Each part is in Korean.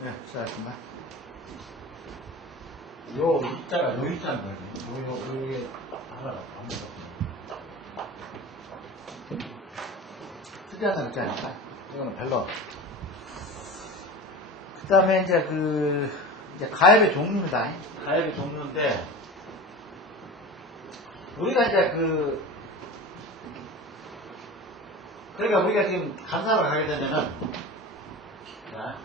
네, 시작하겠습니다. 요 입자가 요 입자인 거예요. 요게 하나가 안 먹었습니다. 특이한 입자니까 이거는 별로. 그 다음에 이제 이제 가협의 종류입니다. 가협의 종류인데 우리가 이제 그러니까 우리가 지금 간사를 가게 되면은 자,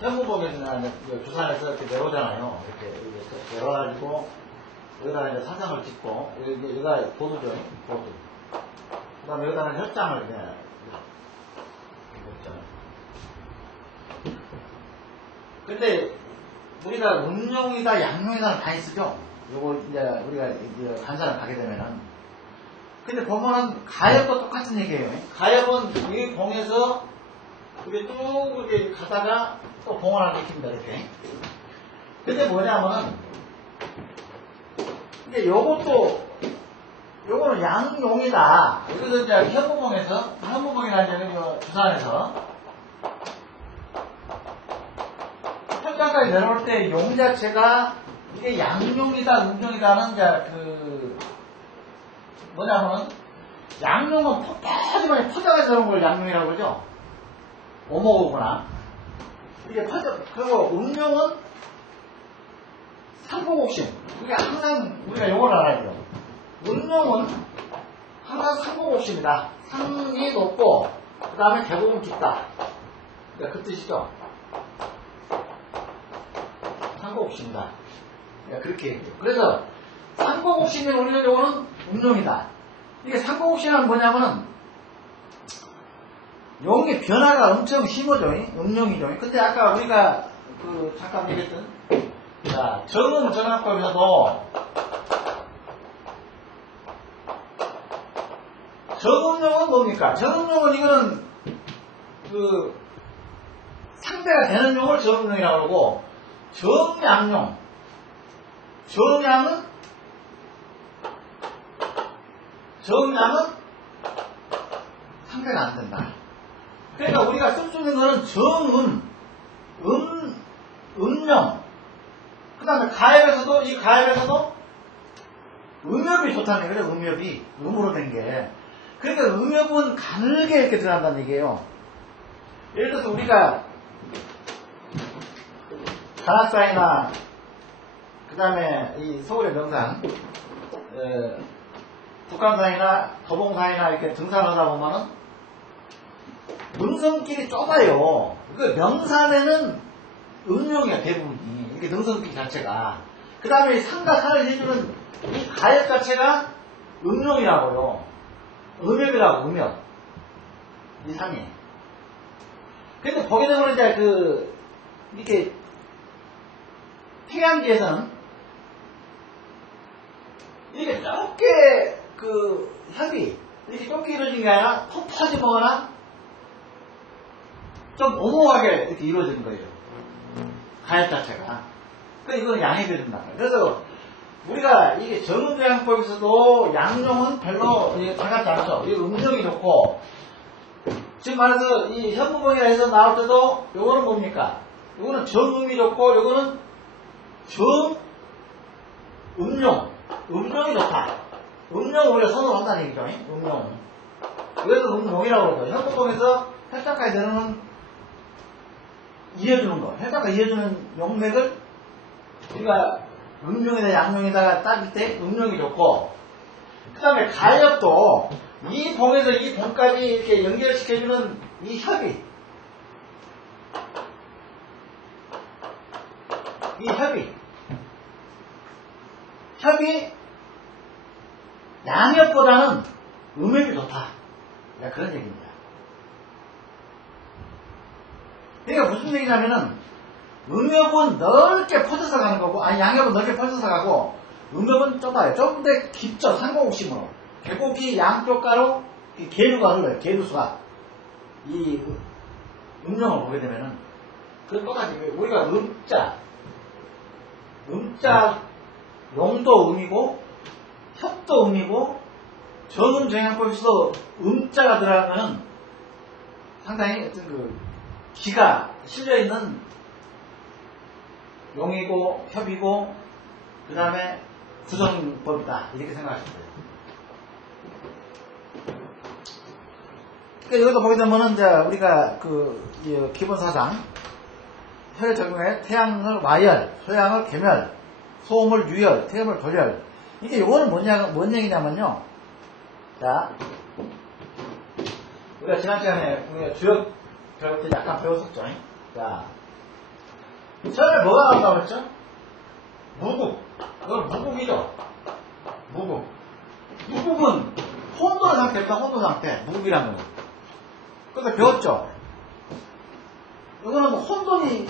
현무봉에서나 주산에서 이렇게 내려오잖아요. 이렇게 내려가지고 여기다가 이제 사상을 짓고 여기가 도두죠. 도두. 그 다음에 여기다가 혈장을 그냥 근데 우리가 음용이다 양용이다 많이 쓰죠. 요거 이제 우리가 이제 간사를 가게 되면은 근데 보면은 가협도 똑같은 얘기예요. 가협은 이 봉에서 이렇게 쭉 이렇게 가다가 또 봉을 하나 익힙니다. 이렇게. 근데 뭐냐면은 근데 요거는 양용이다. 여기서 이제 현무봉이라는 주산에서 현장까지 내려올 때 용 자체가 이게 양용이다, 음용이다는 이제 뭐냐면은 양용은 퍼지만 퍼져가지고 그런 걸 양용이라고 그러죠. 오목오구나. 이게 그리고 음용은 상고곡심. 이게 항상 우리가 요걸 알아야 돼요. 음용은 항상 상고곡심이다. 상이 높고, 그 다음에 대곡은 깊다. 그러니까 그 뜻이죠. 상고곡심이다. 그러니까 그렇게 얘기해요. 그래서 상고곡심이 우리는 요거는 음용이다. 이게 상고곡심은 뭐냐면은 용의 변화가 엄청 심하죠. 음용이죠. 근데 아까 우리가 잠깐 얘기했던 자, 정음 정합법에서도 정음용은 뭡니까? 정음용은 이거는 상대가 되는 용을 정음용이라고 그러고 정양용 정양은 상대가 안 된다. 그러니까 우리가 쓸 수 있는 거는 정음, 음령, 그 다음에 가협에서도 음엽이 좋다는 얘기죠. 음엽이 음으로 된 게. 그러니까 음엽은 가늘게 이렇게 들어간다는 얘기예요. 예를 들어서 우리가 관악사이나 그 다음에 이 서울의 명산 북한산이나 도봉산이나 이렇게 등산하다 보면은 능선길이 좁아요. 그 명산에는 음용이야 대부분이. 이렇게 능선길 자체가. 그 다음에 산과 산을 해주는 이 가협 자체가 음용이라고요. 음엽이라고 음엽. 이 산이. 근데 보게 되면 이제 이렇게 태양계에서는 이렇게 좁게 협이 이렇게 좁게 이루어진 게 아니라 퍼지 먹거나 좀 오목하게 이렇게 이루어지는 거예요. 가협 자체가. 그러니까 이거는 양해가 된다. 그래서 우리가 이게 정음조양법에서도 양용은 별로 반갑지 않죠. 이 음용이 좋고 지금 말해서 이 현무봉이라 해서 나올 때도 요거는 뭡니까? 요거는 정음이 좋고 요거는 정음용. 음용이 좋다. 음용을 우리가 선호한다는 얘기죠. 음용. 그래서 음용이라고 그러죠. 현무봉에서 혈자까지 되는 이어주는 거. 혈자까지 이어주는 용맥을 우리가 음용이나 양용에다가 따질 때 음용이 좋고 그 다음에 가협도 이 봉에서 이 봉까지 이렇게 연결시켜주는 이 협이 양협보다는 음엽이 좋다. 그런 얘기입니다. 그러니까 무슨 얘기냐면은 음엽은 넓게 퍼져서 가는 거고 양협은 넓게 퍼져서 가고 음엽은 좁아요. 좀 더 깊죠. 상고곡심으로. 계곡이 양쪽 가로 계류가 흘러요. 계류수가. 이 음용을 보게 되면은 그건 똑같이 우리가 음자 음자, 용도 음이고, 협도 음이고, 정음정양법에서도 음자가 들어가면 상당히 어떤 그 기가 실려있는 용이고, 협이고, 그 다음에 구성법이다. 이렇게 생각하시면 돼요. 그러니까 여기도 보게 되면은 이제 우리가 그 기본 사상, 혈 적용에 태양을 와열, 소양을 계멸, 소음을 유열, 태음을 도열. 이게 요거는 뭔 얘기냐면요. 자, 우리가 지난 시간에 우리가 주역 배울 때 약간 배웠었죠. 자, 처음에 뭐가 나온다고 그랬죠? 무국. 이건 무국이죠. 무국. 무국은 혼돈 상태입니다. 혼돈 상태. 무국이라는 거. 그러니까 배웠죠. 이거는 혼돈이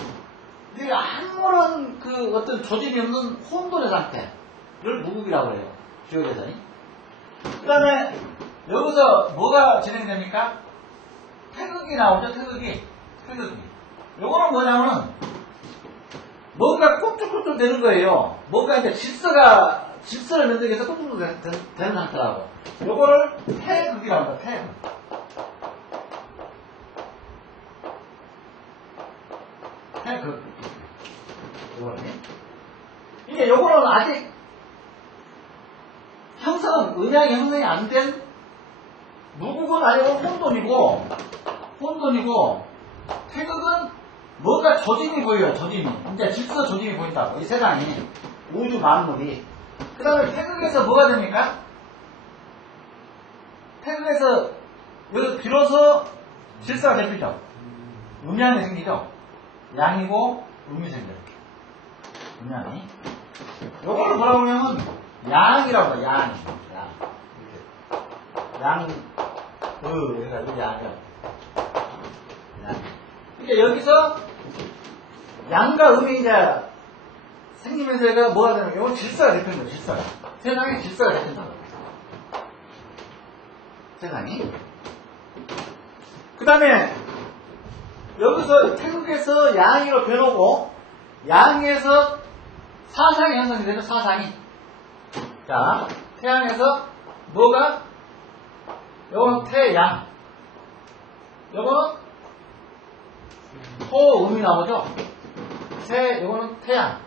아무런 그 어떤 조짐이 없는 혼돈의 상태를 무국이라고 해요. 주역에서는. 그 다음에 여기서 뭐가 진행됩니까? 태극이 나오죠. 태극이. 요거는 뭐냐면은 뭔가 꼼짝꼼짝 되는 거예요. 뭔가 이제 질서를 만들기 위해서 꼼짝꼼짝 되는 상태라고. 요거를 태극이라고 합니다. 태극. 이게 요거는 아직 음양이 형성이 안 된 무국은 아니고 혼돈이고 태극은 뭔가 조짐이 보여요. 조짐이. 이제 질서 조짐이 보인다고. 이 세상이. 우주 만물이. 그 다음에 태극에서 뭐가 됩니까? 태극에서 여기 비로소 질서가 잡히죠. 음양이 생기죠. 양이고 음이 생겨요. 음양이. 요거를 뭐라고 하냐면 양이라고 해요. 양. 해가지고 양이라고. 그러니까 여기서 양과 음이 이제 생기면서 얘가 뭐가 되는 거예요? 질서가 잡힌 거예요. 질서가. 세상에 질서가 잡힌다고. 세상이. 그 다음에 여기서 태극에서 양이로 변하고 양에서 사상이 형성이 되죠. 사상이. 자, 태양에서 뭐가? 요거는 태양. 요거는 소음이 나오죠. 요거는 태양.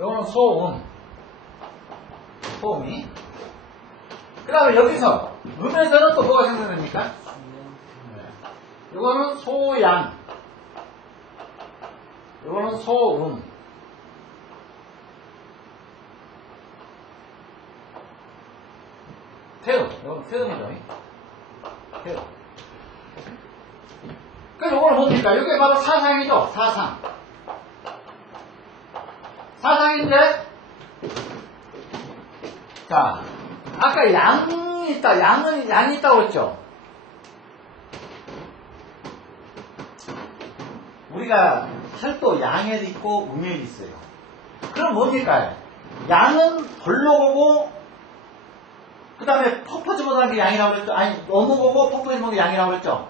요거는 소음이. 그 다음에 여기서 음에서는 또 뭐가 생성됩니까? 요거는 소양. 요거는 소음. 태음. 요거는 태음이죠. 태음. 그럼 요거는 뭡니까? 이게 바로 사상이죠. 사상인데, 자, 아까 양이 있다. 양이 있다고 했죠. 우리가 혈도 양혈이 있고 음혈이 있어요. 그럼 뭡니까? 양은 벌로고고 그 다음에 퍼퍼지 못한 게 양이라고 그랬죠. 아니 어묵고고 퍼퍼지 못한 게 양이라고 그랬죠.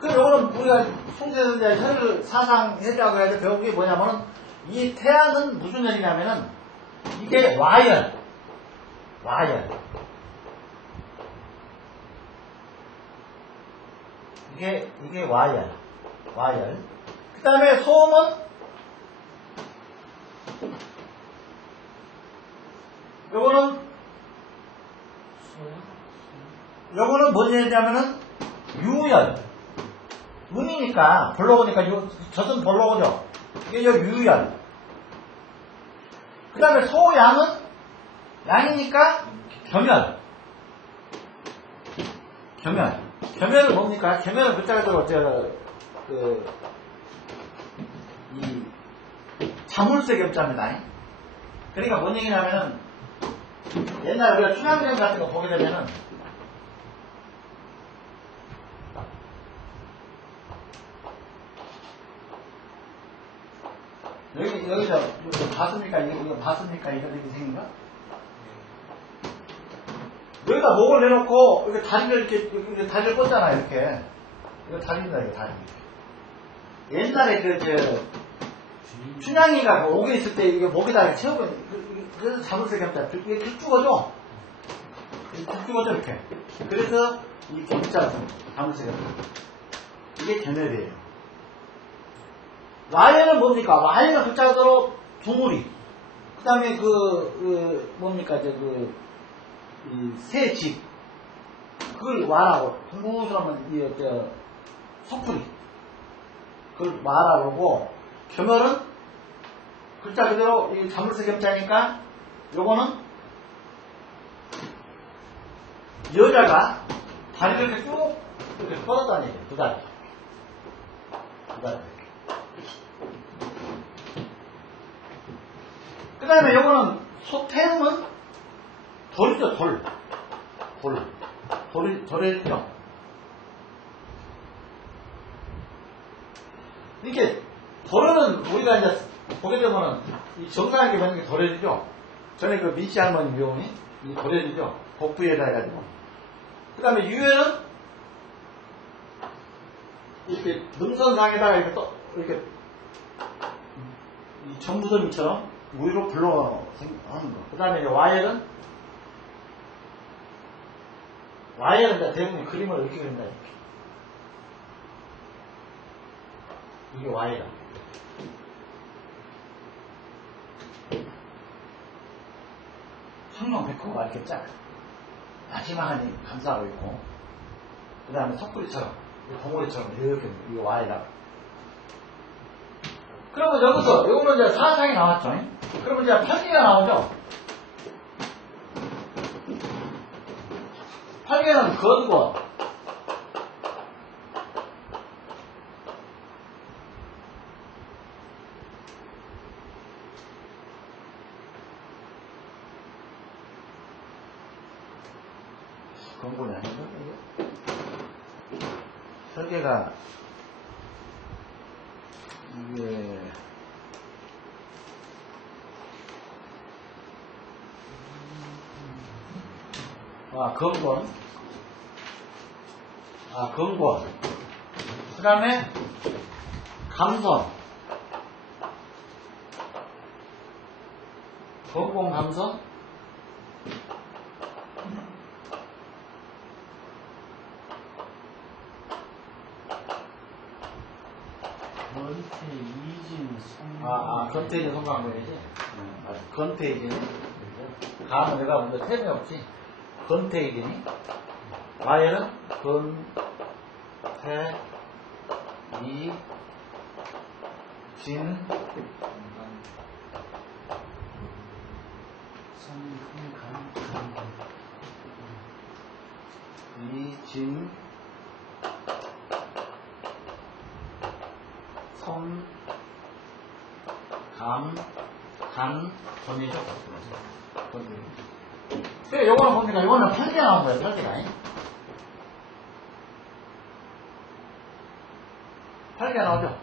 그럼 요거는 우리가 송제에서 이제 혈 사상혈이라고 해서 배운 게 뭐냐면은 이 태양은 무슨 혈이냐면은 이게 와열. 이게 와열. 그 다음에 소음은 요거는 뭔 얘기냐면은 유열. 음이니까 벌로고니까 젖은 벌로고죠. 이게 유열. 그 다음에 소양은 양이니까 겸열. 겸열은 뭡니까? 겸열은 그쪽에서 이 자물쇠 겸자입니다. 그러니까 뭔 얘기냐면은 옛날에 우리가 춘향전 같은 거 보게 되면은 여기서 봤습니까? 이거 봤습니까? 이런 생긴가? 여기다 목을 내놓고 이렇게 다리를 이렇게 다리를 꽂잖아요. 이렇게 이거 다리입니다. 이거 다리. 옛날에 춘향이가 옥에 있을 때 이게 목에다 채우고 그래서 자물쇠 겸자 이게 쭉 죽어져. 쭉 죽어져 이렇게. 그래서 이 겸자 자물쇠 겸자 이게 견혈이에요. 와해는 뭡니까? 와해는 글자 그대로 두무리. 그 다음에 뭡니까? 새 집. 그걸 와라고. 동구스러면, 석풀이. 그걸 와라고 하고, 겸혈은 글자 그대로 이 자물쇠 겸자니까, 요거는 여자가 다리를 이렇게 쭉, 이렇게 뻗었다는 얘기예요. 두 다리. 두 다리. 그 다음에 요거는 소태음은 돌이죠, 돌. 돌이죠. 이렇게, 돌은 우리가 이제 보게 되면은, 이 정상하게 보는 게 돌해지죠. 전에 그 민씨 할머니 묘원이, 이 돌해지죠. 복부에다 해가지고. 그 다음에 유해는, 이렇게 능선상에다가 이렇게 이렇게, 이 전부더미처럼 위로 불러 하는 거. 그 다음에 와열은 이제 대부분 그림을 이렇게 그린다. 이렇게. 이게 와이라. 청룡백호가 이렇게 쫙 마지막에 감싸고 있고, 그 다음에 석구리처럼, 동호리처럼 이렇게 이게 와이라. 그러면 여기서 요거는 이제 사상이 나왔죠. 그러면 이제 8개가 나오죠. 8개는 건권. 건권이 아닌가? 8개가 이게 건권. 건권. 그 다음에 감선. 건권 감선. 건태이진 성강변이지? 맞아. 건태이진이. 감은 내가 먼저 템이 없지. 건태이진이. 와해는 건태, 이, 진, 이, 진, 선, 간, 건이죠. 그래, 요거는 뭡니까? 요거는 8개 나온 거예요, 8개가. 8개 나오죠?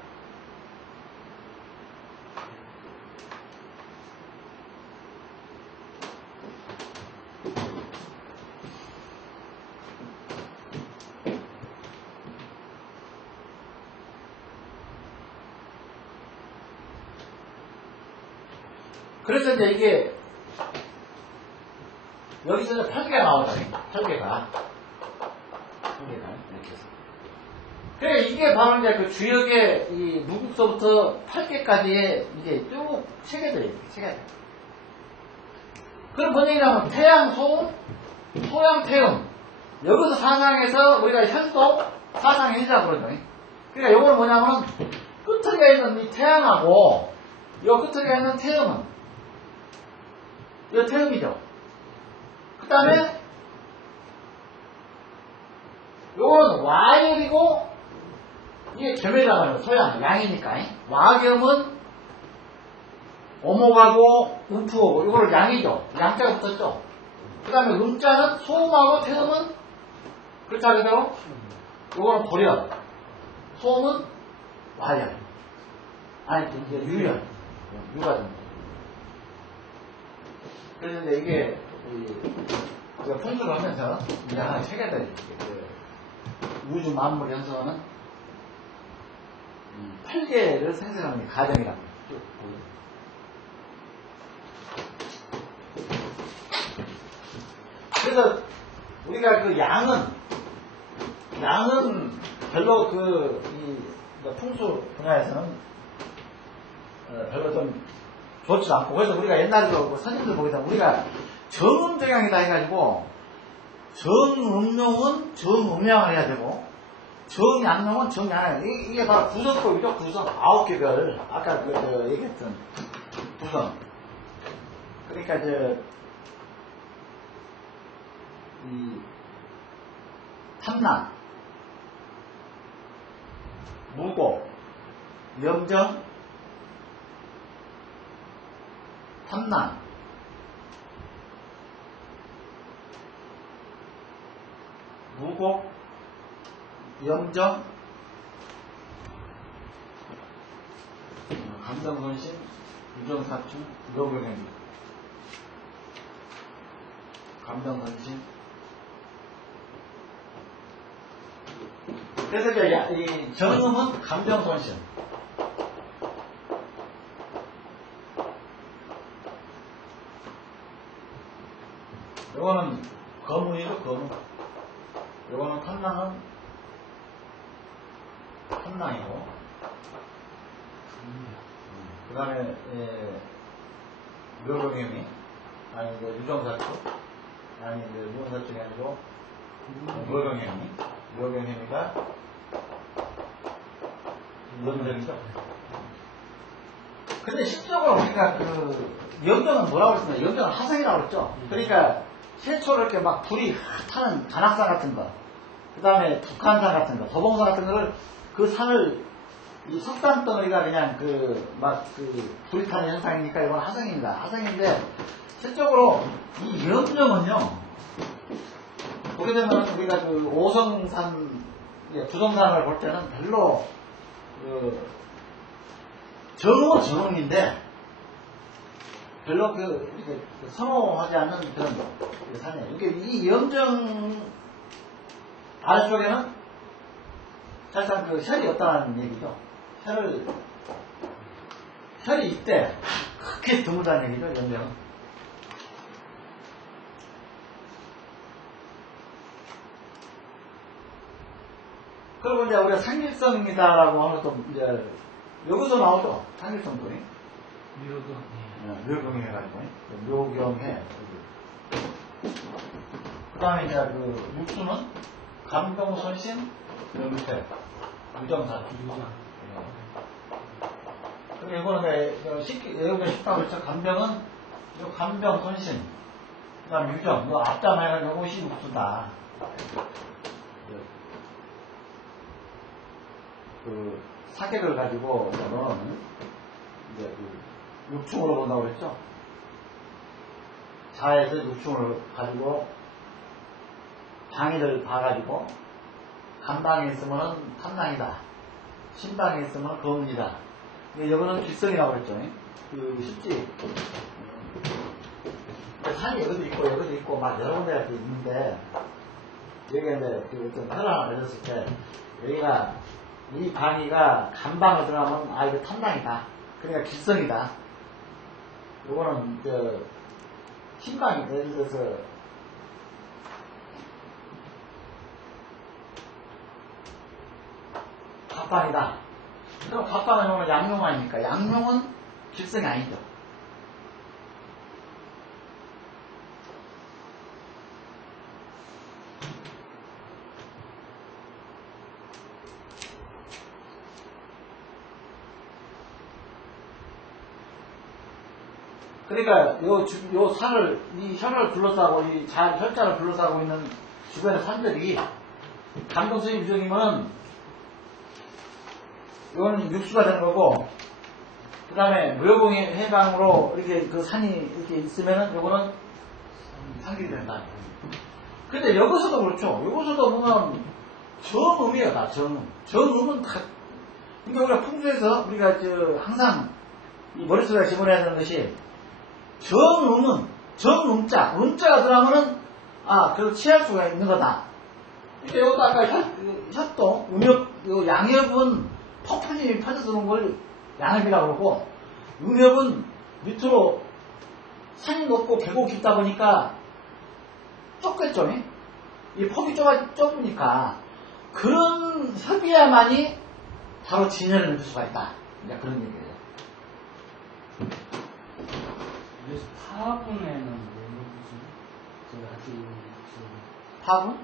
그래서 이제 이게 여기서 8개가 나오잖아요. 8개가 이렇게 해서. 그래 이게 바로 이제 그 주역의 이 무국서부터 8개까지의 이제 쭉 체계들이에요. 체계. 그럼 뭔 얘기냐면 태양, 소음, 소양, 태음. 여기서 사상에서 우리가 현소, 사상, 현시라고 그러죠. 그러니까 요거는 뭐냐면 끝에 있는 이 태양하고 요 끝에 있는 태음은 이거 태음이죠. 그 다음에 요거는 와열이고 이게 겸이라고 하는 소양, 양이니까. 와겸은 오목하고 음푸하고 이거를 양이죠. 양자가 붙었죠. 그 다음에 음자는 소음하고 태음은 글자 그대로 요거는 돌연, 소음은 와열. 아니 이게 유열, 유가 됩니다. 그런데 이게 우리가 편수를 하면서 이제 하나 체계다. 우주 만물 현상은 8개를 생성하는 게 가정이라고. 그래서 우리가 그 양은 별로 풍수 분야에서는 별로 좀 좋지 않고, 그래서 우리가 옛날에도 선생님들 보게 되면 우리가 정음정양이다 해가지고 정음용은 정음양을 해야 되고 정양용은 정양을, 이게 바로 구성법이죠. 구성 9개별 아까 얘기했던 구성. 그러니까 이 탐남, 무고, 염정, 탐남, 무고, 염정, 감정선신, 유정사충, 묘경행위. 감정선신. 그래서 이 정음은 감정선신. 요거는 거문이죠, 거문. 요거는 탐낭은 탐낭이고, 그 다음에 묘경행위, 아니 유정사충, 아니 유정사충이 아니고 묘경행위. 묘경행위가 염정이죠. 근데 실질적으로 우리가 염정은 뭐라고 했습니까? 염정은 화성이라고 그랬죠. 그러니까 최초로 이렇게 막 불이 타는 관악산 같은 거, 그 다음에 북한산 같은 거, 도봉산 같은 거를 그 산을 이 석탄 덩어리가 그냥 불이 타는 현상이니까 이건 화성입니다. 화성인데 실적으로 이 염정은요, 보게 되면 우리가 오성산, 부성산을 볼 때는 별로 정음은 정음인데 별로 이렇게 선호하지 않는 그런 산이에요. 이 염정 아래쪽에는 사실상 혈이 없다는 얘기죠. 혈이 있대. 그렇게 드물다는 얘기죠, 염정은. 그리고 이제 우리가 상일성이다라고 하는 것도 이제 여기서 나오죠. 상일성도. 묘경해 해가지고. 묘경해. 그 다음에 이제 육수는 감정선신, 밑에 유정사. 그리고 이거는 여기가 쉽다고 했죠. 감정은 감정선신. 그 다음에 유정. 앞자만 해가지고 이것이 육수다. 사계를 가지고 너는 이제 육충으로 본다고 그랬죠. 자에서 육충을 가지고 방위를 봐가지고 간방에 있으면 탐낭이다, 신방에 있으면 거문이다. 이거는 길성이라고 그랬죠. 쉽지. 산이 여기도 있고 막 여러 군데가 있는데, 여기가 이제 어떤 털 하나 내렸을 때 여기가 이 방위가 간방을 들어가면 이거 탐낭이다. 그러니까 길성이다. 요거는 신방이, 예를 들어서 갑방이다. 그럼 갑방은 오늘 양용 아닙니까? 양용은 길성이 아니죠. 그러니까 요 산을, 이 혈을 둘러싸고 이 혈자를 둘러싸고 있는 주변의 산들이 감정성이 유정이면 이거는 육수가 되는 거고, 그 다음에 묘공의 해방으로 이렇게 그 산이 이렇게 있으면은 요거는 상길이 된다. 근데 여기서도 그렇죠. 여기서도 보면 정음이에요, 다 정음. 정음은 다, 그러니까 우리가 풍수에서 우리가 항상 이 머릿속에 집어내야 되는 것이, 정음은 정음자, 음자가 들어가면은 그걸 취할 수가 있는 거다. 그러니까 이것도 아까 혈도, 음역, 양엽은 퍼프님이 퍼져드는 걸 양협이라고 그러고, 음협은 밑으로 산이 높고 계곡이 깊다 보니까 좁겠죠. 이 폭이 좁으니까 그런 협이야만이 바로 진열을 맺을 수가 있다. 이제 그런 얘기예요. 그래서 파분에는 뭐 무슨 그 아직 파분? 네,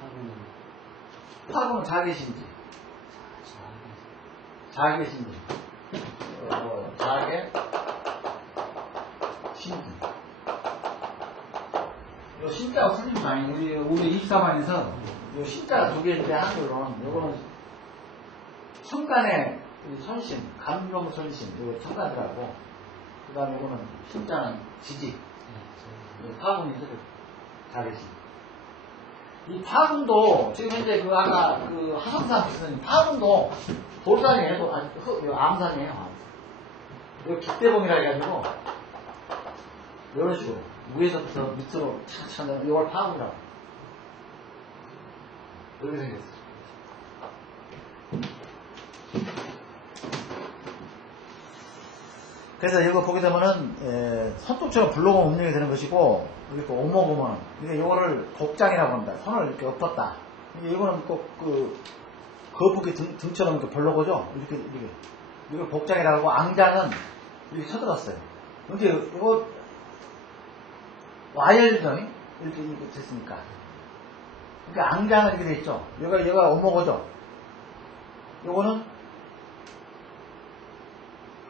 파분은 파분은 자계신지. 자계신지. 자계 신지. 요 신자가 선생님 많이 우리 24반에서 요 신자가 두 개인데 한글로는 요거는 천간의 선심, 감정 선심, 요거 천간이라고. 그 다음에 요거는 신자는 지지. 파분이 있어요. 자계신. 이 파분도 지금 현재 그 아까 그 하성산 비슷한 파분도 돌산이에요. 아니 암산이에요. 암산. 이거 깃대봉이라 해가지고 이런 식으로 위에서부터 밑으로 차차차 이걸 파분이라고. 이렇게 생겼어요. 그래서 이거 보게 되면은 손톱처럼 블록은 음력이 되는 것이고, 여기 또 오모 보면 이게 이거를 복장이라고 합니다. 손을 이렇게 엎었다. 이거는 꼭 그 거북이 등처럼 이렇게 벌러거죠. 이렇게 이걸 복장이라고 하고, 앙장은 이렇게 쳐들었어요. 근데 이거 와열죠. 이렇게 됐으니까. 그러니까 앙장은 이렇게 돼 있죠. 얘가 오모거죠. 요거는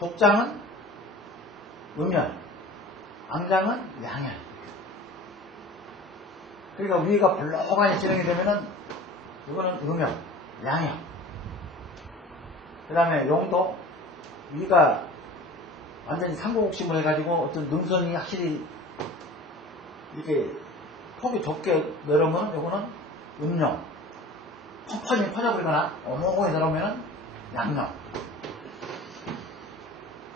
복장은 음열, 앙장은 양열. 그러니까 위가 벌렁하니 진행이 되면은 이거는 음열, 양열. 그 다음에 용도 위가 완전히 상고옥심을 해가지고 어떤 능선이 확실히 이렇게 폭이 좁게 내려오면 이거는 음용. 펑펑이 퍼져버리거나 어몽하게 내려오면 양용.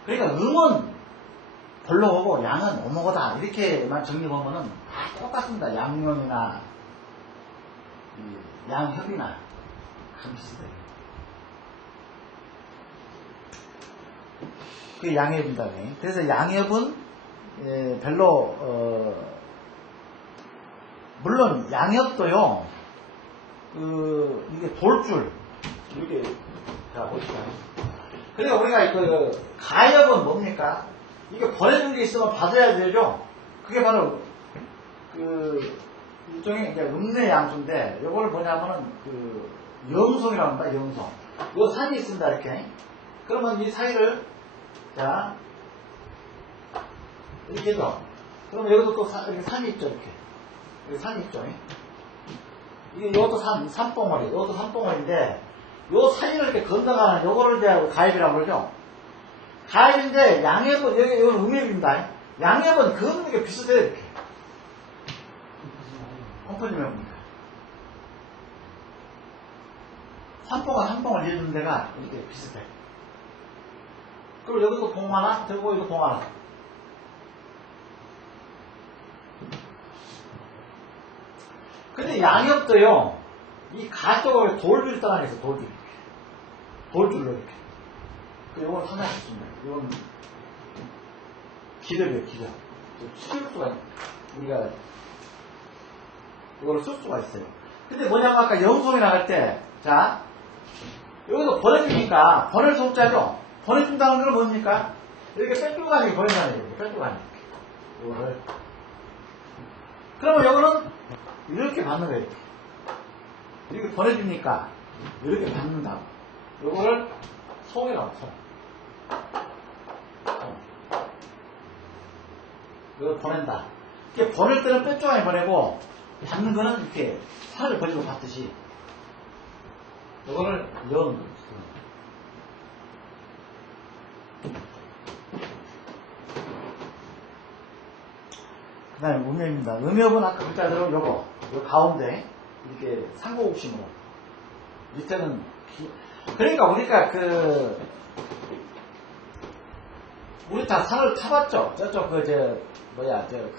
그러니까 음은 벌렁하고 양은 오모거다 이렇게만 정리하면은 다 똑같습니다. 양용이나 양협이나 다 비슷해요. 그게 양협입니다. 그래서 양협은 별로 물론 양협도요. 이게 돌줄 이렇게 자 보실까요? 그러니까 우리가 그 가협은 뭡니까? 이게 버려진 게 있으면 받아야 되죠. 그게 바로 그 일종의 이제 음내 양수인데, 요거를 뭐냐면은 그 영성이라고 합니다. 영성. 요 산이 있습니다. 이렇게. 그러면 이 사이를 자 이렇게 해서 그러면 여기도 또 이렇게 산이 있죠. 이렇게 여기 산이 있죠. 이게 요것도 산봉어리, 요것도 산봉어리인데 요 사이를 이렇게 건너가는 요거를 이제 가입이라고 그러죠. 가입인데 양협은 여기 이건 음협입니다. 양협은 그런 게 비슷해요. 이렇게. 컴퍼니면 뭡니까? 산봉은 한봉을 이루는 데가 이렇게 비슷해. 그리고 여기도 봉 하나, 들고 이거 봉 하나. 근데 양협도요, 이 가쪽을 돌줄 따라 해서 돌줄. 돌줄로 이렇게. 이건 하나씩 씁니다. 이건 기력이에요, 기력. 쓸 수가, 우리가, 이거를 쓸 수가 있어요. 근데 뭐냐면 아까 영성이 나갈 때, 자, 여기서 보내주니까, 보낼 수 없자죠? 보내준다는 건 뭡니까? 이렇게 뺏기고 가는 게 보낸다는 얘기예요. 뺏기고 가는 게. 이거를. 그러면 이거는 이렇게 받는 거예요. 이렇게 보내주니까, 이렇게 받는다고. 이거를 송이라고, 송. 이걸 보낸다. 이렇게 보낼 때는 뼈조각에 보내고, 받는 거는 이렇게 살을 벌리고 받듯이, 이거를 넣는 거예요. 그 다음에 음협입니다. 음협은 아까 글자대로 요거, 요 가운데, 이렇게 상고옥심으로. 밑에는, 그러니까 우리가 우리 다 산을 타봤죠? 저쪽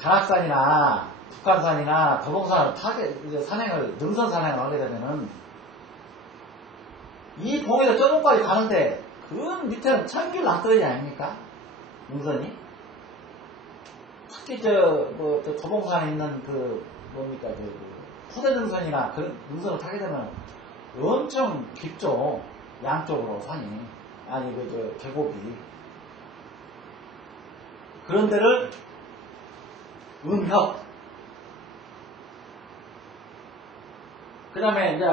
간악산이나 북한산이나 도봉산을 이제 능선 산행을 하게 되면은 이 봉에서 저 봉까지 가는데 그 밑에는 천길 낭떠러지 아닙니까? 능선이? 특히 저 도봉산에 있는 뭡니까, 후대 능선이나 그런 능선을 타게 되면 엄청 깊죠. 양쪽으로 산이. 아니, 계곡이. 그런 데를 음협. 그 다음에 이제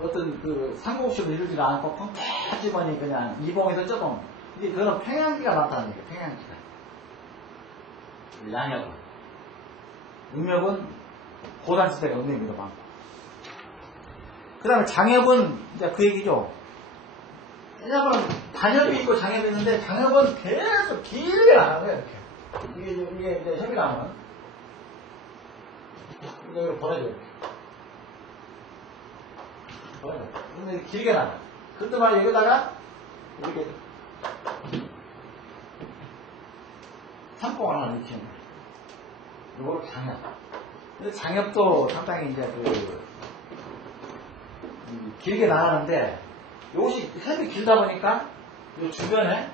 어떤 삼국시로 이루지도 않고 펑퍼지머니 그냥 이봉에서 조금 이게 그런 평양기가 나타나는 거예요. 평양기가. 양협은. 음협은 고단지대가 음협이 더 많고. 그 다음에 장협은 이제 그 얘기죠. 왜냐면 단협이 있고 장협이 있는데 장협은 계속 길게 나가는 거예요. 이렇게. 이게 이제 협이 나면 여기로 벌어져요. 근데 길게 나가. 그때 말 여기다가 이렇게 삼봉 하나 넣히는 거예요. 이걸 장협. 근데 장협도 상당히 이제 길게 나가는데 이것이 협이 길다 보니까 이 주변에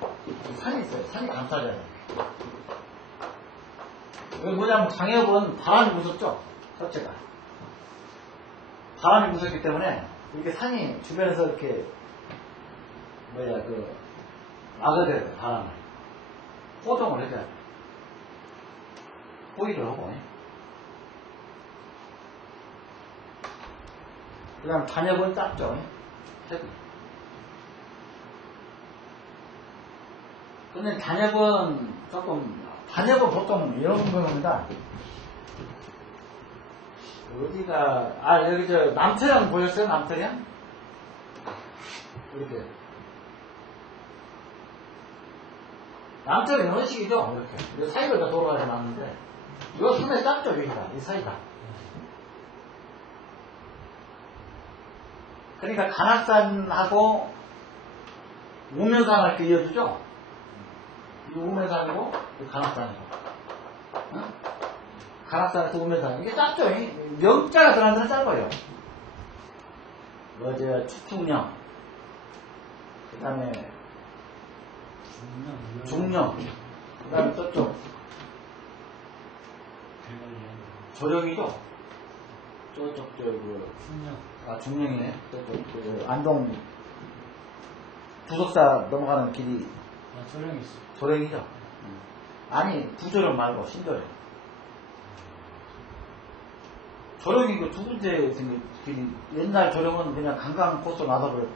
산이 있어요. 산이 감싸져요. 이게 뭐냐면 장협은 바람이 무섭죠. 첫째가. 바람이 무섭기 때문에 이렇게 산이 주변에서 이렇게 막아줘요. 바람을. 호동을 해줘야 돼. 호의를 하고. 그 다음 단협은 작죠. 근데 단협은 보통 이런 겁니다. 어디가, 여기 남태령 보셨어요? 남태령? 이렇게. 남태령 이런 식이죠? 이렇게. 사이로 다 도로가 놨는데, 이거 상당히 작죠, 여기가. 이 사이가. 그러니까 간악산하고 우면산을 이렇게 이어주죠? 이 우면산이고, 이 간악산이고. 어? 간악산에서 우면산. 이게 짧죠? 명자가 들어간 데는 짧아요. 축풍령. 그 다음에 중령. 그 다음에 저쪽. 조령이죠? 저쪽, 중령이네. 저쪽, 안동, 부석사 넘어가는 길이. 조령이 있어. 조령이죠? 아니, 부조령 말고, 신조령. 조령이 두 번째 생긴 길이, 옛날 조령은 그냥 강강 코스 놔둬버렸고,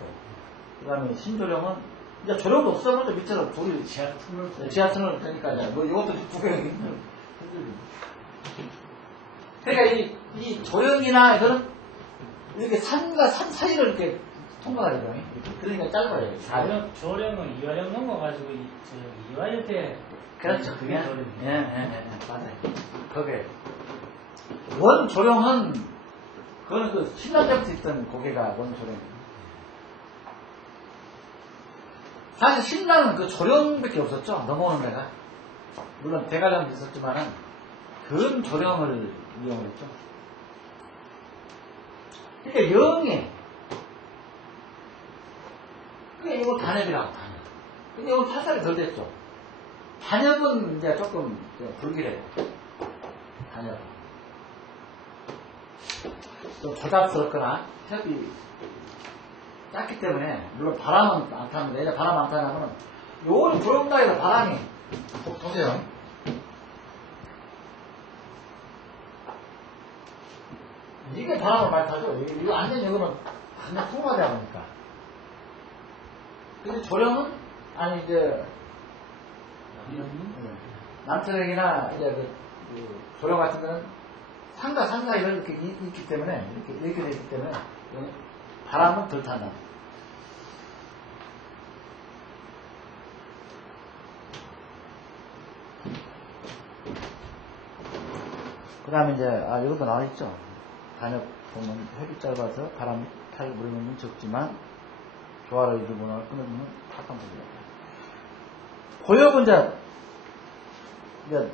그 다음에 신조령은, 이제 조령도 없어버렸죠. 밑에서 둘이 지하철을 되니까, 이것도 구경이 힘들어. 그러니까 이 조령이나 이거는 이렇게 산과 산 사이를 이렇게 통과가 되죠. 그러니까 짧아요. 조령은 이화령 넘어가지고 이화역에. 그렇죠. 그게 맞아요. 그게 원조령은 그거는 신라 때부터 있던 고개가 원조령이에요. 사실 신라는 조령밖에 없었죠. 넘어오는 데가. 물론 대관령도 있었지만은 근 조령을 이용했죠. 그러니까 영에 그게 이거 단협이라고 단협. 근데 이건 탈살이 덜 됐죠. 단협은 이제 조금 불길해요. 단협. 좀 조잡스럽거나 협이 작기 때문에 물론 바람은 안 타는데 이제 바람 안 타냐면은 요걸 조용다해서 바람이 보세요. 이게 바람을 많이 타죠. 이거 완전 이거는 완전 풍마되다 보니까. 근데 조령은 아니 이제 남태령이나 이제 조령 같은 거는 산과 산 사이를 이렇게 있기 때문에 이렇게 되기 때문에 바람은 덜 탄다. 그 다음에 이제 이것도 나와 있죠. 단협 보면 혈이 짧아서 바람 탈 물면은 적지만 조화를 이루거나 끊으면 탁한 소리다. 고엽은 이제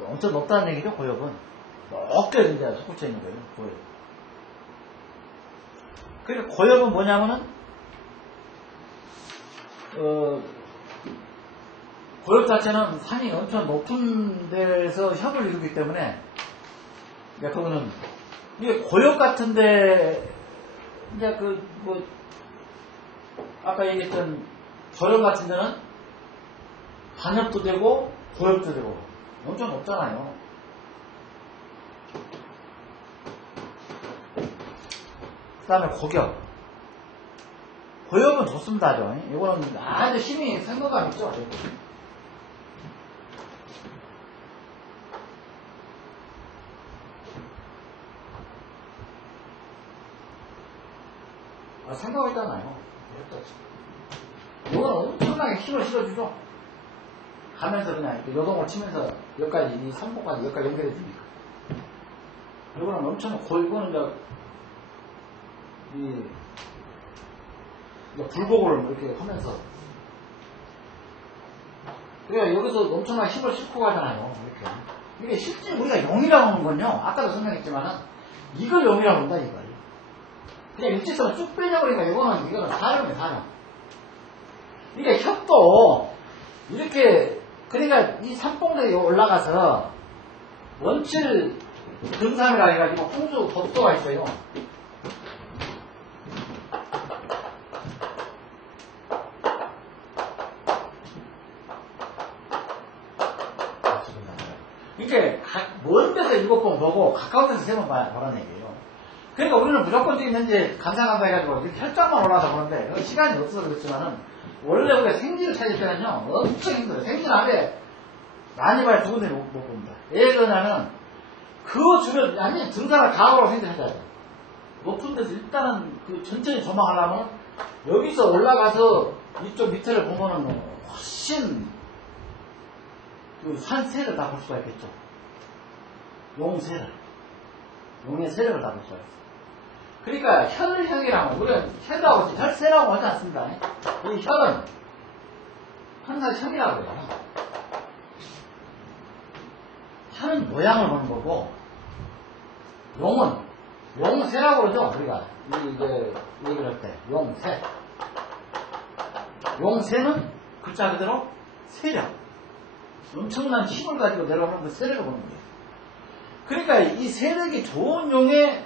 엄청 높다는 얘기죠. 고엽은 높게 이제 솟구쳐 있는 거예요. 고엽. 그러니까 고엽은 뭐냐면은 고엽 자체는 산이 엄청 높은 데서 협을 이루기 때문에, 그러니까 그거는, 이게 고엽 같은데, 이제 아까 얘기했던 저렴 같은 데는 반엽도 되고, 고엽도 되고, 엄청 높잖아요. 그 다음에 고엽. 고엽은 좋습니다. 이거는 아주 힘이 생각감 있죠. 생각이 있잖아요. 이거는 엄청나게 힘을 실어주죠. 가면서 그냥 이렇게 요동을 치면서 여기까지, 이 선봉까지 여기까지 연결해 줍니까. 이거는 엄청 이거는 불복을 이렇게 하면서. 그러니까 여기서 엄청나게 힘을 싣고 가잖아요. 이렇게. 이게 실제 우리가 용이라고 하는 건요, 아까도 설명했지만은, 이걸 용이라고 한다, 이걸. 그냥 일직선을 쭉 빼려고 그러니까 이거는 사령이에요, 사령. 그러니까 협도, 이렇게, 그러니까 이 산봉대에 올라가서, 원칠 등산이라 해가지고 홍수 법도가 있어요. 이렇게 먼 데서 7번 보고 가까운 데서 3번 보라는 얘기예요. 그러니까 우리는 무조건적인 현재 감사감사 해가지고 이렇게 혈장만 올라가서 보는데 시간이 없어서 그렇지만은 원래 우리가 생지를 찾을 때는요 엄청 힘들어요. 생지는 하루에 많이 봐야 2군데 못 봅니다. 왜 그러냐면 그 주변 완전히 등산을 가하고 생지를 찾아야 돼요. 높은 데서 일단은 천천히 조망하려면 여기서 올라가서 이쪽 밑에를 보면은 훨씬 산세를 다 볼 수가 있겠죠. 용세를. 용의 세력을 다 볼 수가 있어요. 그러니까 혈형이라고, 우리가 혈하고 혈세라고 하지 않습니다. 이 혈은 항상 혈이라고 해요. 혈은 모양을 보는 거고, 용은 용세라고 그러죠. 우리가 이제 얘기를 할 때 용세. 용세는 글자 그대로 세력. 엄청난 힘을 가지고 내려오는 그 세력을 보는 거예요. 그러니까 이 세력이 좋은 용의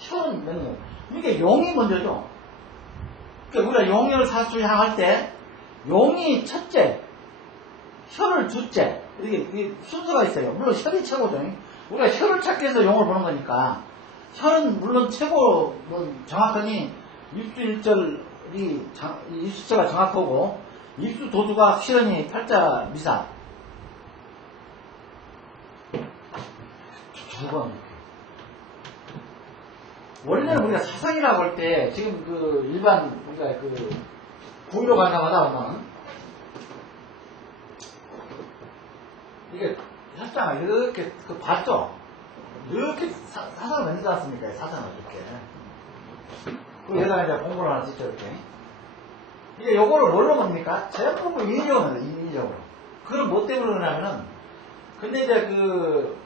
혈은 뭐냐? 이게 용이 먼저죠. 그러니까 우리가 용혈 사주 향할 때 용이 첫째, 혈을 둘째. 이게 순서가 있어요. 물론 혈이 최고죠. 우리가 혈을 찾기 위해서 용을 보는 거니까 혈은 물론 최고 정확하니 입수 일절이 입수자가 정확하고 입수 도두가 실현이 팔자 미사. 두 번. 원래는 우리가 사상이라고 할 때, 지금 일반, 우리가 구의로 간다마다 보면, 이게 혈장을 이렇게, 봤죠? 이렇게 사상을 만들지 않습니까? 사상을 이렇게. 그리고 여기다가 이제 공부를 하나 짓죠, 이렇게. 이게 요거를 뭘로 봅니까? 전부 인위적으로, 인위적으로. 그건 뭐 때문에 그러냐면은, 근데 이제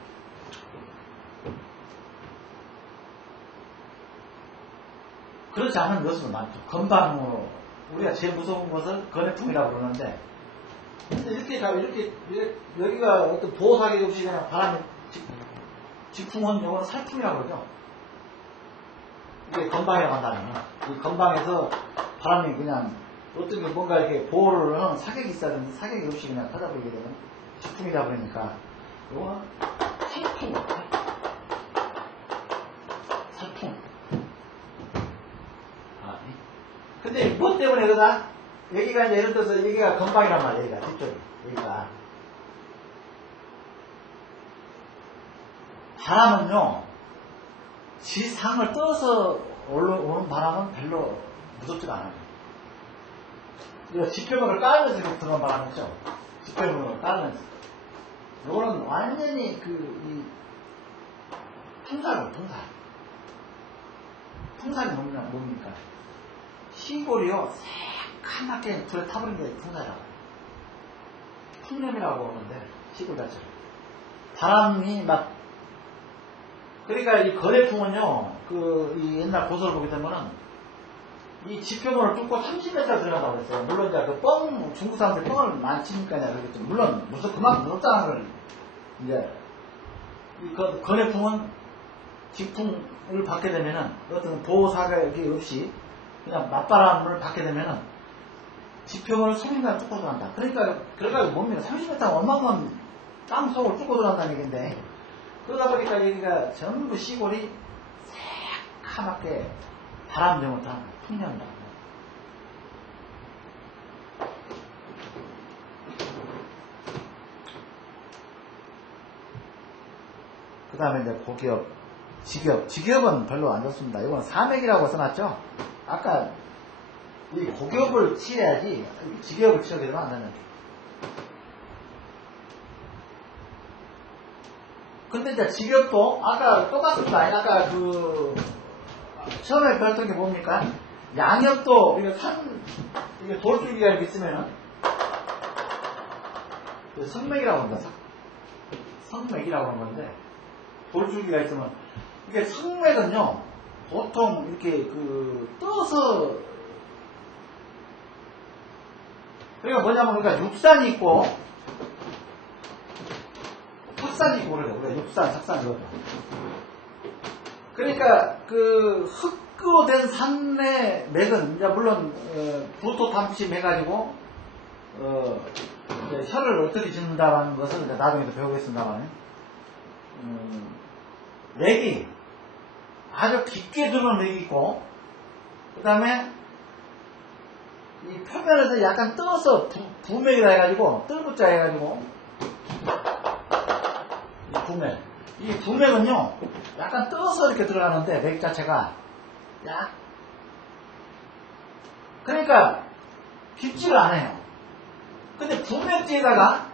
그렇지 않은 요소도 많죠. 건방으로. 우리가 제일 무서운 것을 건해풍이라고 그러는데, 근데 여기가 어떤 보호사기 없이 그냥 바람이 직풍은 요거는 살풍이라고 그러죠. 이게 건방이라고 한다면, 이 건방에서 바람이 그냥, 어떻게 뭔가 이렇게 보호를 하는 사격이 있어야 되는데, 사격이 없이 그냥 하다 보게 되면 직풍이다 보니까, 요거는 살풍. 살풍. 근데 뭐 때문에 그러다? 여기가 이제 예를 들어서 여기가 건방이란 말이야, 여기가, 뒤쪽이. 여기가. 바람은요, 지상을 떠서 오는 바람은 별로 무섭지가 않아요. 이거 지표면을 깔면서 이렇게 들어간 바람 있죠? 지표면을 깔면서. 이거는 완전히 풍사로, 풍사. 풍사는 뭡니까? 시골이요, 새카맣게 불에 타버린 게 풍사라고. 풍염이라고 하는데, 시골 자체로. 바람이 그러니까 이 거래풍은요, 이 옛날 고서를 보게 되면은, 이 지표면을 뚫고 30m 들어간다고 그랬어요. 물론 이제 그 중국 사람들 뻥을 많이 치니까 그러겠죠. 물론 무슨 그만큼 무섭다는 걸 이제 그 건해풍은 직풍을 받게 되면은 어떤 보호 사격이 없이 그냥 맞바람을 받게 되면은 지표면을 30m 뚫고 들어간다. 그러니까 뭡니까? 30m 어마어마한 땅 속을 뚫고 들어간다는 얘기인데 그러다 보니까 여기가 전부 시골이 새카맣게 바람 정못한 풍년이다. 그 다음에 이제 고기업, 직업은 별로 안 좋습니다. 이건 사맥이라고 써놨죠? 아까 이 고기업을 치해야지 직업을 치게 되면 안 되는. 근데 이제 직업도 아까 똑같습니다. 아까 처음에 배웠던 게 뭡니까? 양엽도 이게 돌줄기가 이렇게 있으면은 성맥이라고 합니다. 성맥이라고 하는 건데 돌줄기가 있으면 이게 성맥은요 보통 이렇게 떠서 그러니까 뭐냐면 우리가 육산이 있고 석산이 있고 그래요. 우리가 육산, 석산 이거죠. 그러니까 흙으로 된 산의 맥은 이제 물론 부토 탐침 해가지고 이제 혀를 어떻게 짓는다라는 것을 이제 나중에도 배우겠습니다만 맥이 아주 깊게 들어오는 맥이 있고 그 다음에 이 표면에서 약간 떠서 부맥이라 해가지고 뜰붙자 해가지고 이 부맥 이 부맥은요 약간 떠서 이렇게 들어가는데 맥 자체가 그러니까 깊지를 않아요. 근데 부맥지에다가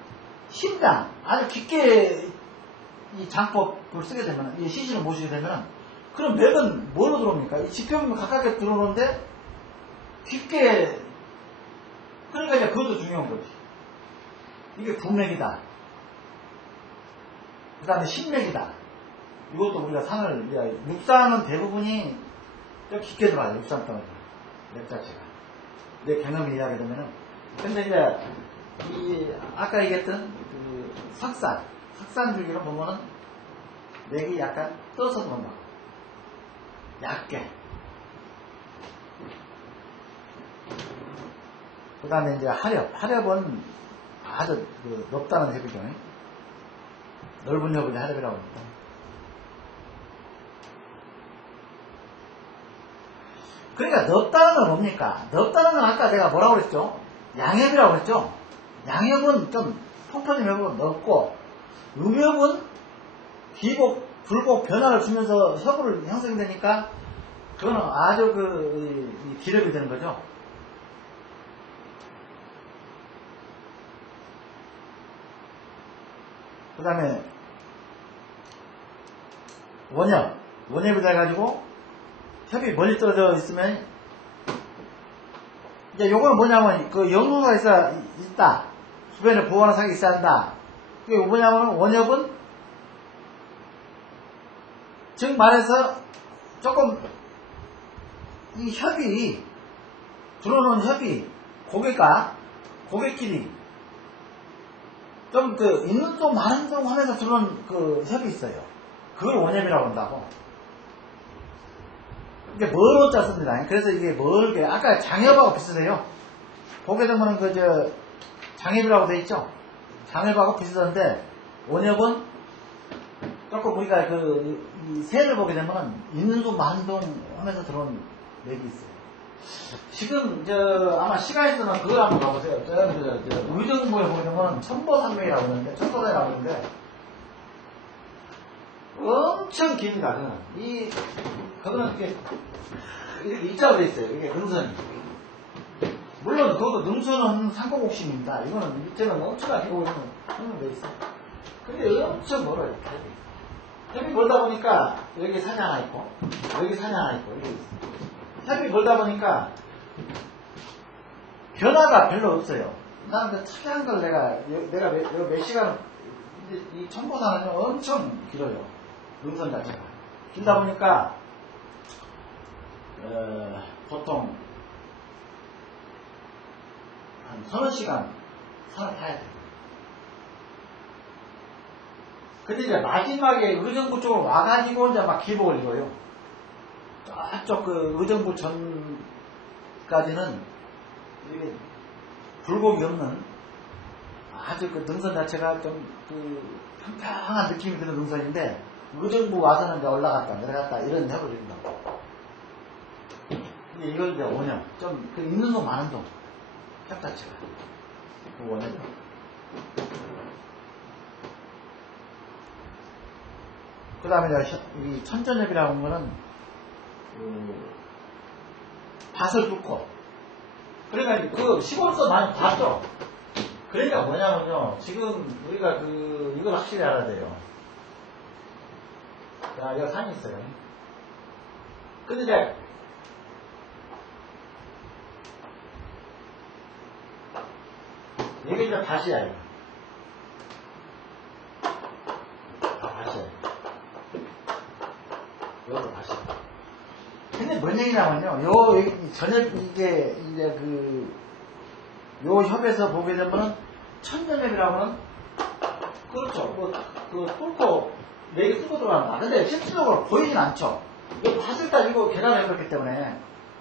심장 아주 깊게 이 장법을 쓰게 되면 이 시신을 모시게 되면 그럼 맥은 뭐로 들어옵니까? 이 지표면 가깝게 들어오는데 깊게 그러니까 이제 그것도 중요한 거지. 이게 부맥이다. 그 다음에 신맥이다. 이것도 우리가 육산은 대부분이 좀 깊게 들어가요. 육산 땅은 맥 자체가 내 경험을 이해하게 되면은 근데 이제 아까 얘기했던 석산 줄기로 보면은 맥이 약간 떠서 들어온다. 얇게. 그 다음에 이제 하렵은 아주 넓다는 협이죠. 넓은 협을 하렵이라고 합니다. 그러니까 넓다는 건 뭡니까? 넓다는 건 아까 내가 뭐라고 그랬죠? 양협이라고 그랬죠? 양협은 좀 통편의 협으로 넓고 음협은 기복, 불복 변화를 주면서 협을 형성되니까 그거는 아주 기력이 되는 거죠. 그 다음에 원협이 돼가지고 협이 멀리 떨어져 있으면 이제 요거는 뭐냐면 영구가 있다. 주변에 보호하는 사람이 있어야 한다. 이게 뭐냐면 원협은 즉 말해서 조금 이 협이 들어오는 협이 고객끼리 좀 있는 쪽 많은 쪽 하면서 들어오는 협이 있어요. 그걸 원협이라고 한다고. 이게 멀어져 씁니다. 그래서 이게 멀게 아까 장협하고 비슷해요. 보게 되면 장협이라고 돼 있죠. 장협하고 비슷한데 원협은 조금 우리가 이 새를 보게 되면 있는 동 많은 동 하면서 들어온 맥이 있어요. 지금 아마 시간 있으면 그걸 한번 가보세요. 의정부에 보게 되면 천보산맥이라고 하는데 천보산이라고 하는데 엄청 깁니다. 그거는 이렇게 일자로 돼 있어요. 이게 능선이. 물론 그것도 능선은 상공옥심입니다. 이거는 밑에는 엄청나게 보고 있는 돼 있어요. 근데 엄청 멀어요. 협이 멀다 보니까 여기 산이 하나 있고 여기 산이 하나 있고 이렇게 있어요. 협이 멀다 보니까 변화가 별로 없어요. 나는 특이한 걸 내가 몇 시간 이 천보산은 엄청 길어요. 능선 자체가 길다 보니까 보통 한 서너 시간 산을 타야 돼. 근데 이제 마지막에 의정부 쪽으로 와가지고 이제 막 기복을 이뤄요. 저쪽 그 의정부 전까지는 이게 굴곡이 없는 아주 그 능선 자체가 좀 그 평평한 느낌이 드는 능선인데 의정부 와서는 이제 올라갔다 내려갔다 이런 해을 이룬다고. 근데 이걸 이제 원형 좀 그 있는 동 많은 동 협 자체가 그 원형. 그 다음에 이 천전협이라고 하는 거는 밭을 뚫고 그러니까 그 시골서 많이 봤죠. 그러니까 뭐냐면요 지금 우리가 이걸 확실히 알아야 돼요. 자 여기 산이 있어요. 근데 이제 이게 이제 밭이야 이거. 밭이야. 여기도 밭이야. 근데 뭔 얘기냐면요 전혀 이게 이제 요 협에서 보게 되면은 천전협이라고는 그렇죠. 그 뚫고 맥이 뚫고 들어간다. 근데 실질적으로 보이진 않죠. 이거 밭을 따지고 개간을 해버렸기 때문에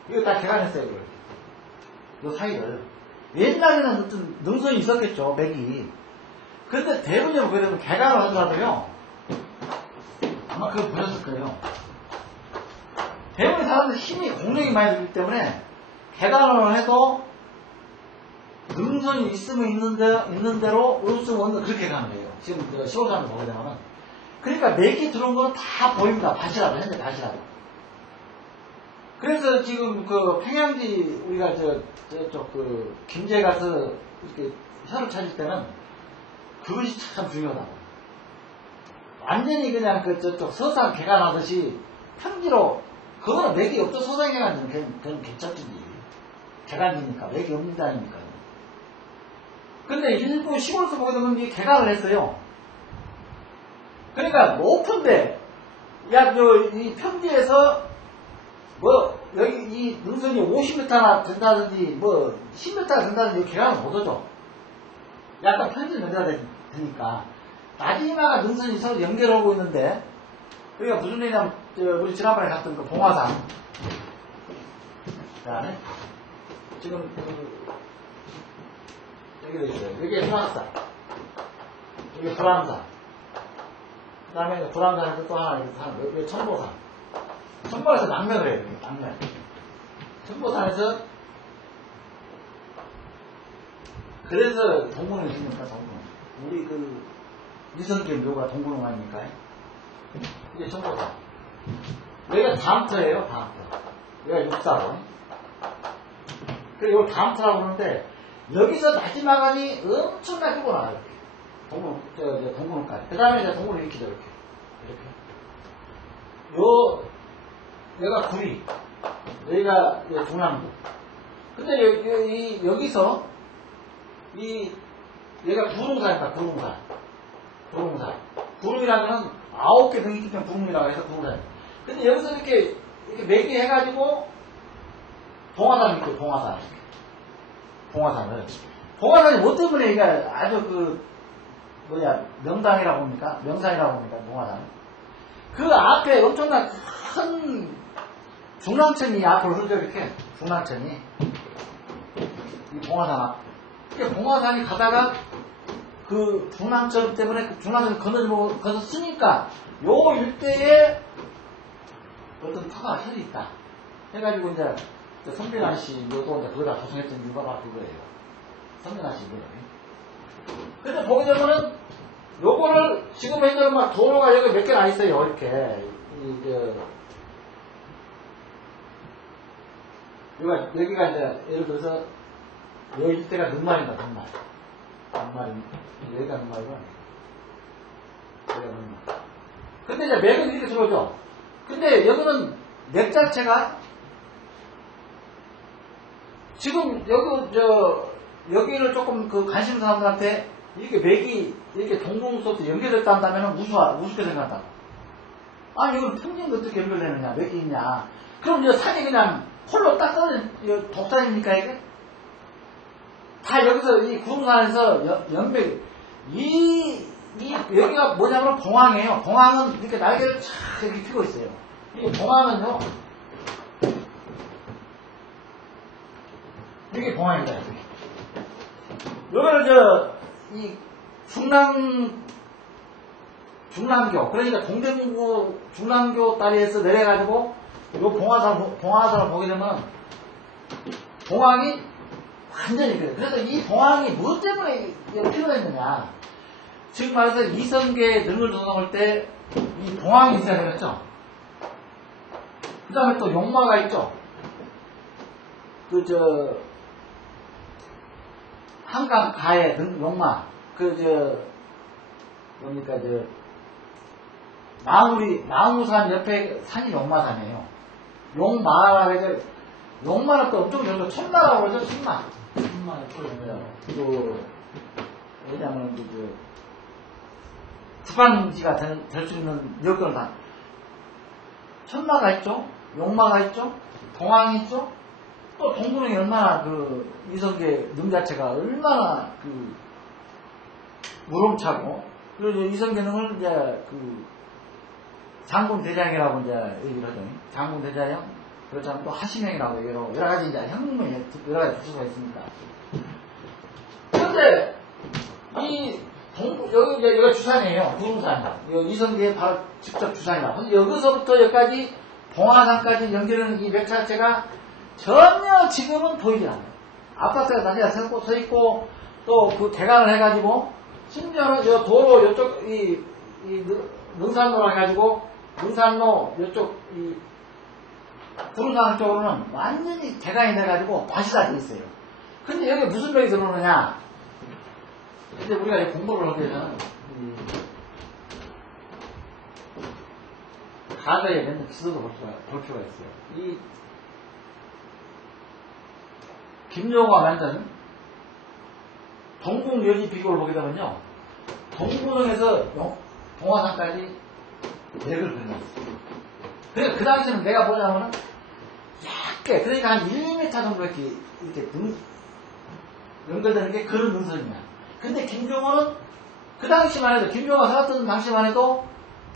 이거 다 개간했어요. 이걸. 요 사이를. 옛날에는 어떤 능선이 있었겠죠. 맥이. 근데 대부분적으로 보게 되면 개간을 하더라도요. 아마 그걸 보셨을 거예요. 대부분 사람들 힘이 공력이 많이 들기 때문에 개간을 해도 능선이 있으면 있는 대로 올수면 없는 그렇게 가는 거예요. 지금 그 시골사람들 보게 되면은. 그러니까 맥이 들어온 거는 다 보입니다. 밭이라도 현재 밭이라도. 그래서 지금 그 평양지 우리가 저쪽 그 김제 가서 이렇게 혀를 찾을 때는 그것이 참 중요하다고. 완전히 그냥 저쪽 서상 개간하듯이 평지로 그거는 맥이 없던 서상 개간지는 그건 괜찮지. 개간지니까 맥이 없는 다니니까. 근데 일부 시골에서 보게 되면 이게 개간을 했어요. 그러니까 높은데, 이 평지에서, 여기 이 능선이 50m나 된다든지, 10m가 된다든지 개간을 못하죠. 약간 편지 연결가 되니까. 마지막 능선이 서로 연결하고 있는데, 여기가 무슨 얘기냐면, 우리 지난번에 갔던 그 봉화산. 그 다음에, 지금 여기도 있어요. 여기에 수락산. 여기 불암산. 그 다음에 불암산에서 또 하나, 여기 천보산. 천보산에서 낙면을 해요. 낙면. 천보산에서, 그래서 동문을 지니까 동문. 우리 유성기의 묘가 동문을 아닙니까? 이게 천보산. 여기가 다음터예요, 다음터. 여기가 육사로. 그리고 이걸 다음터라고 그러는데, 여기서 마지막이 엄청나게 끌고 나와요. 동문까지. 그 다음에 이제 동문을 이렇게 이렇게. 여기가 구리. 여기가 중남부. 근데 여기서, 여기가 구릉산입니다, 구릉산. 구릉산. 구릉이라면은 9개 등이 있기 때문에 구릉이라고 해서 구릉산. 근데 여기서 이렇게 매기 해가지고, 봉화산 있고, 봉화산. 봉화산이 뭐 때문에 이게 아주 명당이라고 합니까? 명산이라고 합니까? 봉화산. 그 앞에 엄청난 큰 중랑천이 앞으로 흘러 이렇게. 중랑천이. 이 봉화산 앞. 이게 봉화산이 가다가 그 중랑천 때문에 그 중랑천을 건너쓰니까 요 일대에 어떤 터가 혈이 있다. 해가지고 이제 선빈아 씨, 요도 이제 그거다 조성했던 이유가 바로 그거예요. 선빈아 씨, 이거는. 근데 보게 되면은, 요거를, 지금 현재 막 도로가 여기 몇 개나 있어요, 이렇게. 여기가 이제, 예를 들어서, 여기 일대가 능말입니다, 능말. 여기가 능말이고, 여기가 능말. 근데 이제 맥은 이렇게 들어오죠. 근데 여기는 맥 자체가, 지금 여기를 조금 관심 사람들한테 이렇게 맥이 이렇게 동공서부터 연결됐다 한다면 우습게 생각한다. 아니 이건 평지인데 어떻게 연결되느냐, 맥이 있냐. 그럼 이제 산이 그냥 홀로 딱 떠는 독산입니까 이게? 다 여기서 이 구름산에서 연백 여기가 뭐냐면 봉황이에요. 봉황은 이렇게 날개를 쫙 이렇게 펴고 있어요. 이게 봉황은요. 이게 봉황이다. 여기를 이 중남교, 그러니까 동대문구 중남교 다리에서 내려가지고 요 봉화산을 보게 되면 봉황이 완전히 그래요. 그래서 이 봉황이 무엇 때문에 필요가 있느냐. 지금 말해서 이성계 능을 조성할 때 이 봉황이 있어야 되겠죠. 그 다음에 또 용마가 있죠. 한강 가에 용마. 뭡니까, 나무산 옆에 산이 용마산이에요. 용마라고 해서, 용마는 또 엄청 열고 천마라고 그러죠, 천마. 천마에 꼴려요. 왜냐면, 주반지가 될 수 있는 여건을 다. 천마가 있죠? 용마가 있죠? 봉황이 있죠? 또 동구릉이 얼마나 이성계 능 자체가 얼마나 무럼차고, 그리고 이성계 능을 이제 장군 대장이라고 이제 얘기를 하더니, 장군 대장, 그렇다면 또 하심형이라고 여러 가지 이제 형님의 여러 가지 부수가 있습니다. 그런데 여기가 주산이에요. 구름산. 이성계의 바로 직접 주산이다. 여기서부터 여기까지 봉화산까지 연결하는 이 맥 자체가 전혀 지금은 보이지 않아요. 아파트가 다시가 서 있고 또 그 개간을 해가지고 심지어는 도로 이쪽 능산로라 해가지고 능산로 이쪽 구름산 쪽으로는 완전히 개간이 돼가지고 밭이 다 돼 있어요. 근데 여기 무슨 벽이 들어오느냐? 근데 우리가 이제 공부를 하게 되면 과거에 맨날 지도도 볼 필요가 있어요. 김종호가 만든 동궁여지 비교를 보게 되면요, 동궁에서 봉화산까지 맥을 그려놨어요. 그러니까 그 당시에는 내가 보자면은 얇게, 그러니까 한 1m 정도 이렇게 연결되는 게 그런 능선이야. 근데 김종호는 그 당시만 해도, 김종호가 살았던 당시만 해도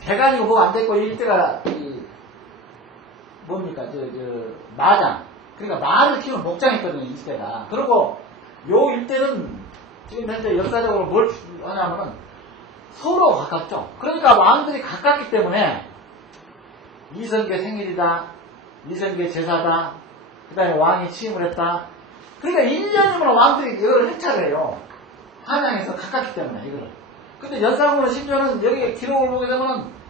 대간이고 뭐가 안 됐고 이때가 뭡니까, 마장. 그러니까 말을 키우는 목장이었거든요, 이때가. 그리고 요 일대는 지금 현재 역사적으로 뭘 하냐면은 서로 가깝죠. 그러니까 왕들이 가깝기 때문에 이성계 생일이다, 이성계 제사다, 그 다음에 왕이 취임을 했다. 그러니까 1년이면 왕들이 이걸 행차를 해요. 한양에서 가깝기 때문에 이거를. 근데 연산군은 심지어는 여기 기록을 보게 되면은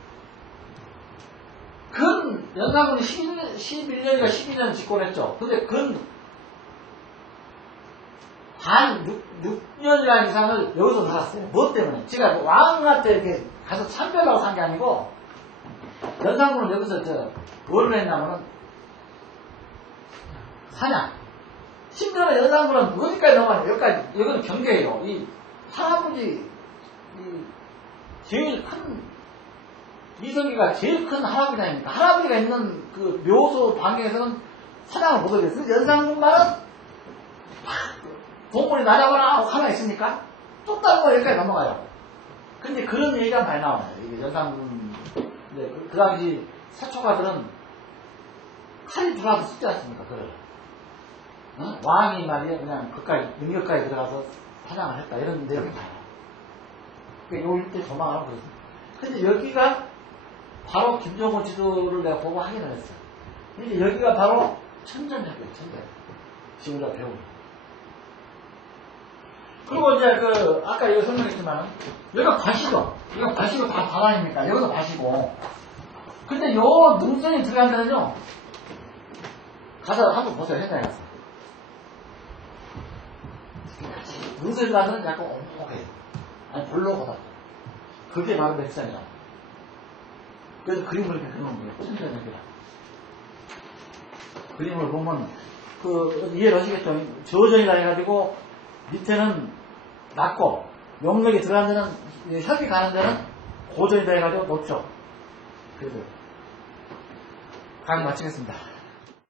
연산군이 11년인가 12년 집권했죠. 근데 6년간 이상을 여기서 살았어요. 뭐 때문에? 제가 왕한테 이렇게 가서 참배하고 산 게 아니고, 연산군은 여기서 뭘 했냐면은, 사냥. 심지어는 연산군은 어디까지 넘어가냐? 여기는 경계예요. 할아버지, 제일 큰, 이성계가 제일 큰 할아버지 아닙니까? 할아버지가 있는 그 묘소 반경에서는 사냥을 못 하겠어요. 연산군만은 동물이 날아가나 하고 하나 있습니까? 또 다른 거 여기까지 넘어가요. 근데 그런 얘기가 많이 나와요. 이게 연산군, 그 당시 사초가들은 칼이 들어가서 쓰지 않습니까? 응? 왕이 말이에요. 그냥 능력까지 들어가서 사냥을 했다. 이런 내용이 많아요. 그러니까 요 일대 도망하고 그랬습니다. 근데 여기가 바로 김종호 지도를 내가 보고 확인을 했어요. 근데 여기가 바로 천전역이에요, 천전. 지금 우리가 배우는. 그리고 이제 아까 이거 설명했지만, 여기가 밭이죠. 이거 밭이고 다 밭 아닙니까? 여기도 밭이고. 근데 요 능선이 들어간 데는요, 가서 한번 보세요, 현장에 가서. 능선이 들어간 데는 약간 오목해요. 아니, 볼록하다. 그게 바로 맥산이라. 그래서 그림을 이렇게 그려놓은 거예요. 천천히. 그림을 보면, 이해를 하시겠죠? 저전이라 해가지고, 밑에는 낮고, 용맥이 들어간 데는, 혈이 가는 데는 고전이라 해가지고 높죠. 그래서, 강의 마치겠습니다.